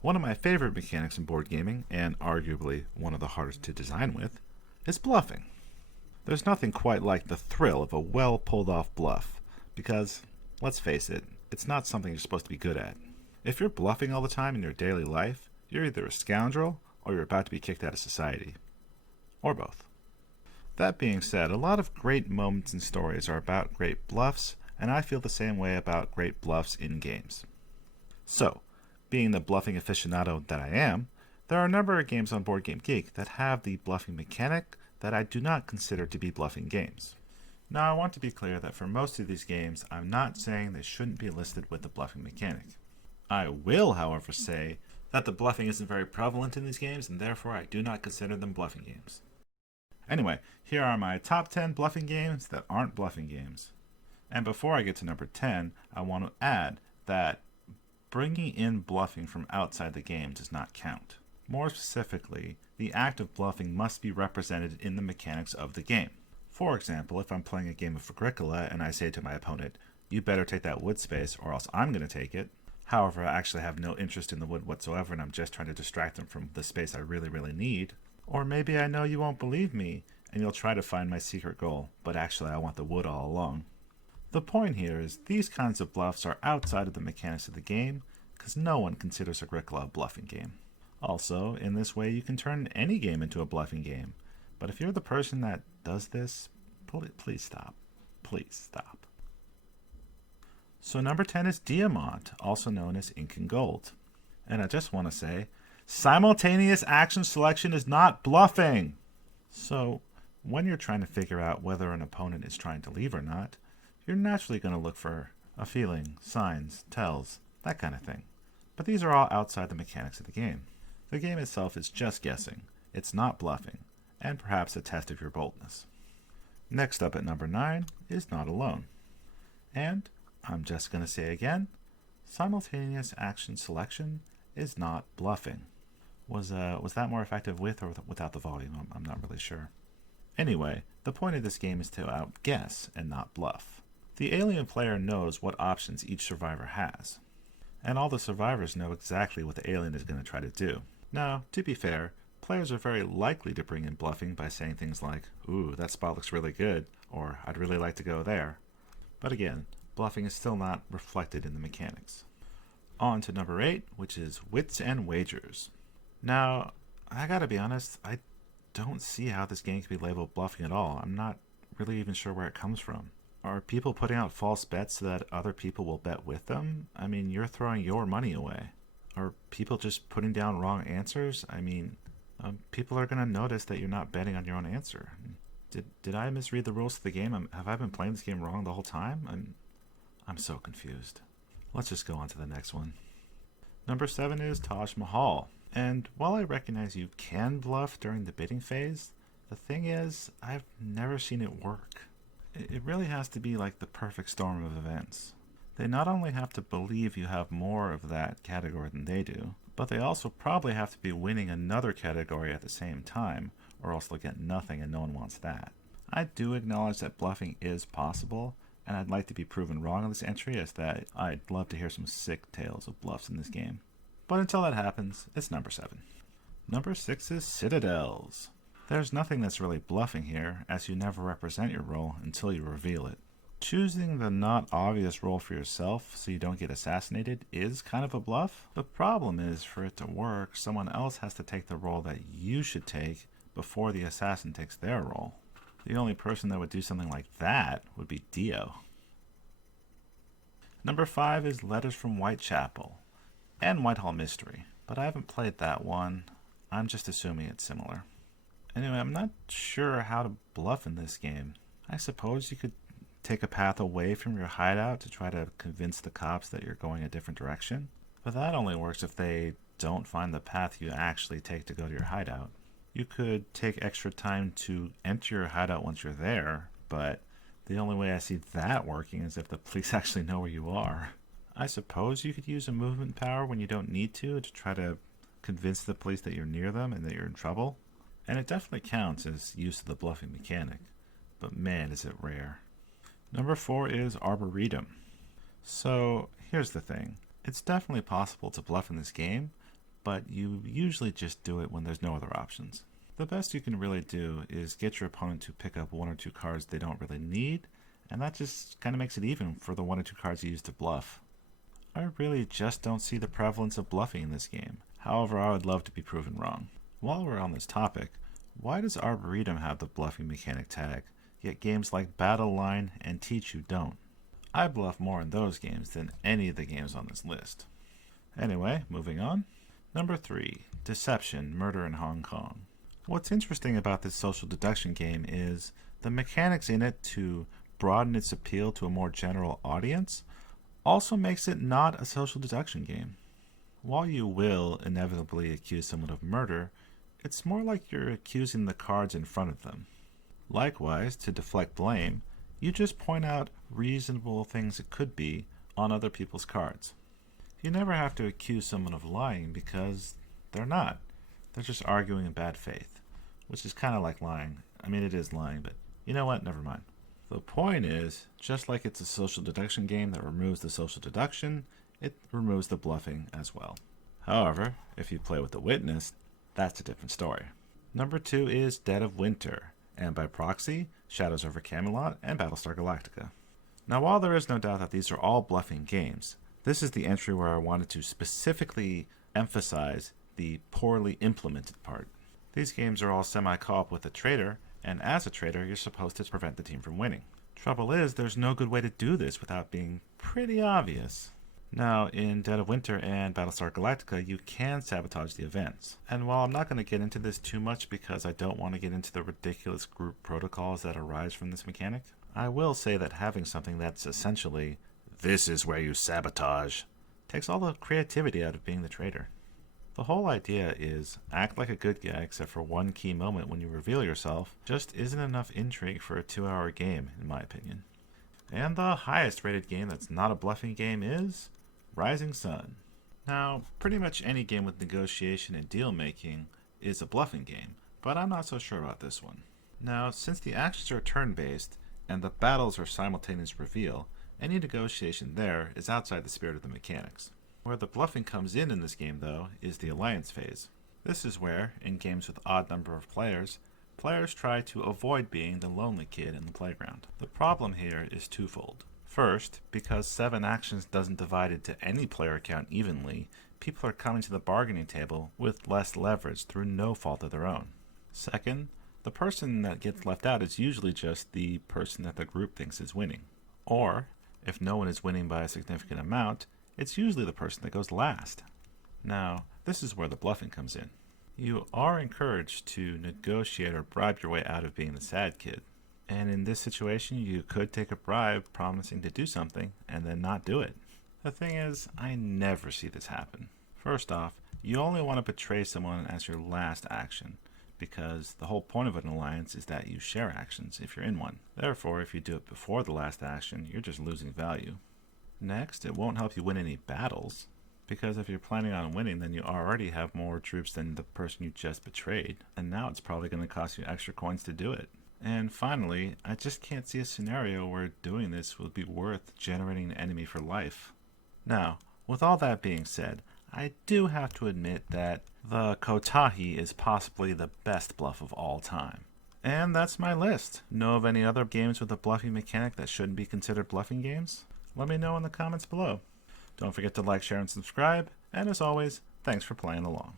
One of my favorite mechanics in board gaming, and arguably one of the hardest to design with, is bluffing. There's nothing quite like the thrill of a well pulled off bluff, because, let's face it, it's not something you're supposed to be good at. If you're bluffing all the time in your daily life, you're either a scoundrel or you're about to be kicked out of society. Or both. That being said, a lot of great moments and stories are about great bluffs, and I feel the same way about great bluffs in games. So, being the bluffing aficionado that I am, there are a number of games on Board Game Geek that have the bluffing mechanic that I do not consider to be bluffing games. Now, I want to be clear that for most of these games, I'm not saying they shouldn't be listed with the bluffing mechanic. I will, however, say that the bluffing isn't very prevalent in these games, and therefore I do not consider them bluffing games. Anyway, here are my top 10 bluffing games that aren't bluffing games. And before I get to number 10, I want to add that bringing in bluffing from outside the game does not count. More specifically, the act of bluffing must be represented in the mechanics of the game. For example, if I'm playing a game of Agricola and I say to my opponent, "You better take that wood space or else I'm going to take it." However, I actually have no interest in the wood whatsoever and I'm just trying to distract them from the space I really need. Or maybe I know you won't believe me and you'll try to find my secret goal, but actually I want the wood all along. The point here is these kinds of bluffs are outside of the mechanics of the game because no one considers Agricola a bluffing game. Also, in this way you can turn any game into a bluffing game. But if you're the person that does this, please stop. Please stop. So number 10 is Diamant, also known as Ink and Gold. And I just want to say, simultaneous action selection is not bluffing! So, when you're trying to figure out whether an opponent is trying to leave or not, you're naturally going to look for a feeling, signs, tells, that kind of thing. But these are all outside the mechanics of the game. The game itself is just guessing. It's not bluffing, and perhaps a test of your boldness. Next up at number 9 is Not Alone. And, I'm just going to say again, simultaneous action selection is not bluffing. Was that more effective with or without the volume? I'm not really sure. Anyway, the point of this game is to outguess and not bluff. The alien player knows what options each survivor has, and all the survivors know exactly what the alien is going to try to do. Now, to be fair, players are very likely to bring in bluffing by saying things like, "Ooh, that spot looks really good," or "I'd really like to go there." But again, bluffing is still not reflected in the mechanics. On to number 8, which is Wits and Wagers. Now, I gotta be honest, I don't see how this game can be labeled bluffing at all. I'm not really even sure where it comes from. Are people putting out false bets so that other people will bet with them? I mean, you're throwing your money away. Are people just putting down wrong answers? I mean, people are going to notice that you're not betting on your own answer. Did I misread the rules of the game? Have I been playing this game wrong the whole time? I'm so confused. Let's just go on to the next one. Number 7 is Taj Mahal. And while I recognize you can bluff during the bidding phase, the thing is, I've never seen it work. It really has to be like the perfect storm of events. They not only have to believe you have more of that category than they do, but they also probably have to be winning another category at the same time, or else they'll get nothing and no one wants that. I do acknowledge that bluffing is possible, and I'd like to be proven wrong on this entry, as that I'd love to hear some sick tales of bluffs in this game. But until that happens, it's number 7. Number 6 is Citadels. There's nothing that's really bluffing here, as you never represent your role until you reveal it. Choosing the not obvious role for yourself so you don't get assassinated is kind of a bluff. The problem is, for it to work, someone else has to take the role that you should take before the assassin takes their role. The only person that would do something like that would be Dio. Number 5 is Letters from Whitechapel and Whitehall Mystery, but I haven't played that one. I'm just assuming it's similar. Anyway, I'm not sure how to bluff in this game. I suppose you could take a path away from your hideout to try to convince the cops that you're going a different direction, but that only works if they don't find the path you actually take to go to your hideout. You could take extra time to enter your hideout once you're there, but the only way I see that working is if the police actually know where you are. I suppose you could use a movement power when you don't need to try to convince the police that you're near them and that you're in trouble. And it definitely counts as use of the bluffing mechanic, but man is it rare. Number 4 is Arboretum. So here's the thing. It's definitely possible to bluff in this game, but you usually just do it when there's no other options. The best you can really do is get your opponent to pick up 1 or 2 cards they don't really need, and that just kind of makes it even for the 1 or 2 cards you use to bluff. I really just don't see the prevalence of bluffing in this game. However, I would love to be proven wrong. While we're on this topic, why does Arboretum have the bluffing mechanic tag, yet games like Battle Line and Teach You don't? I bluff more in those games than any of the games on this list. Anyway, moving on. Number 3, Deception, Murder in Hong Kong. What's interesting about this social deduction game is the mechanics in it to broaden its appeal to a more general audience also makes it not a social deduction game. While you will inevitably accuse someone of murder, it's more like you're accusing the cards in front of them. Likewise, to deflect blame, you just point out reasonable things it could be on other people's cards. You never have to accuse someone of lying because they're not. They're just arguing in bad faith, which is kind of like lying. I mean, it is lying, but you know what? Never mind. The point is, just like it's a social deduction game that removes the social deduction, it removes the bluffing as well. However, if you play with the witness, that's a different story. Number 2 is Dead of Winter, and by proxy, Shadows over Camelot and Battlestar Galactica. Now, while there is no doubt that these are all bluffing games, this is the entry where I wanted to specifically emphasize the poorly implemented part. These games are all semi-co-op with a traitor, and as a traitor, you're supposed to prevent the team from winning. Trouble is, there's no good way to do this without being pretty obvious. Now, in Dead of Winter and Battlestar Galactica, you can sabotage the events. And while I'm not going to get into this too much because I don't want to get into the ridiculous group protocols that arise from this mechanic, I will say that having something that's essentially, this is where you sabotage, takes all the creativity out of being the traitor. The whole idea is, act like a good guy except for one key moment when you reveal yourself, just isn't enough intrigue for a 2-hour game, in my opinion. And the highest rated game that's not a bluffing game is Rising Sun. Now, pretty much any game with negotiation and deal making is a bluffing game, but I'm not so sure about this one. Now, since the actions are turn-based and the battles are simultaneous reveal, any negotiation there is outside the spirit of the mechanics. Where the bluffing comes in this game, though, is the alliance phase. This is where, in games with odd number of players, players try to avoid being the lonely kid in the playground. The problem here is twofold. First, because 7 actions doesn't divide into any player count evenly, people are coming to the bargaining table with less leverage through no fault of their own. Second, the person that gets left out is usually just the person that the group thinks is winning. Or, if no one is winning by a significant amount, it's usually the person that goes last. Now, this is where the bluffing comes in. You are encouraged to negotiate or bribe your way out of being the sad kid. And in this situation, you could take a bribe promising to do something and then not do it. The thing is, I never see this happen. First off, you only want to betray someone as your last action, because the whole point of an alliance is that you share actions if you're in one. Therefore, if you do it before the last action, you're just losing value. Next, it won't help you win any battles, because if you're planning on winning, then you already have more troops than the person you just betrayed, and now it's probably going to cost you extra coins to do it. And finally, I just can't see a scenario where doing this will be worth generating an enemy for life. Now, with all that being said, I do have to admit that the Kotahi is possibly the best bluff of all time. And that's my list. Know of any other games with a bluffing mechanic that shouldn't be considered bluffing games? Let me know in the comments below. Don't forget to like, share, and subscribe, and as always, thanks for playing along.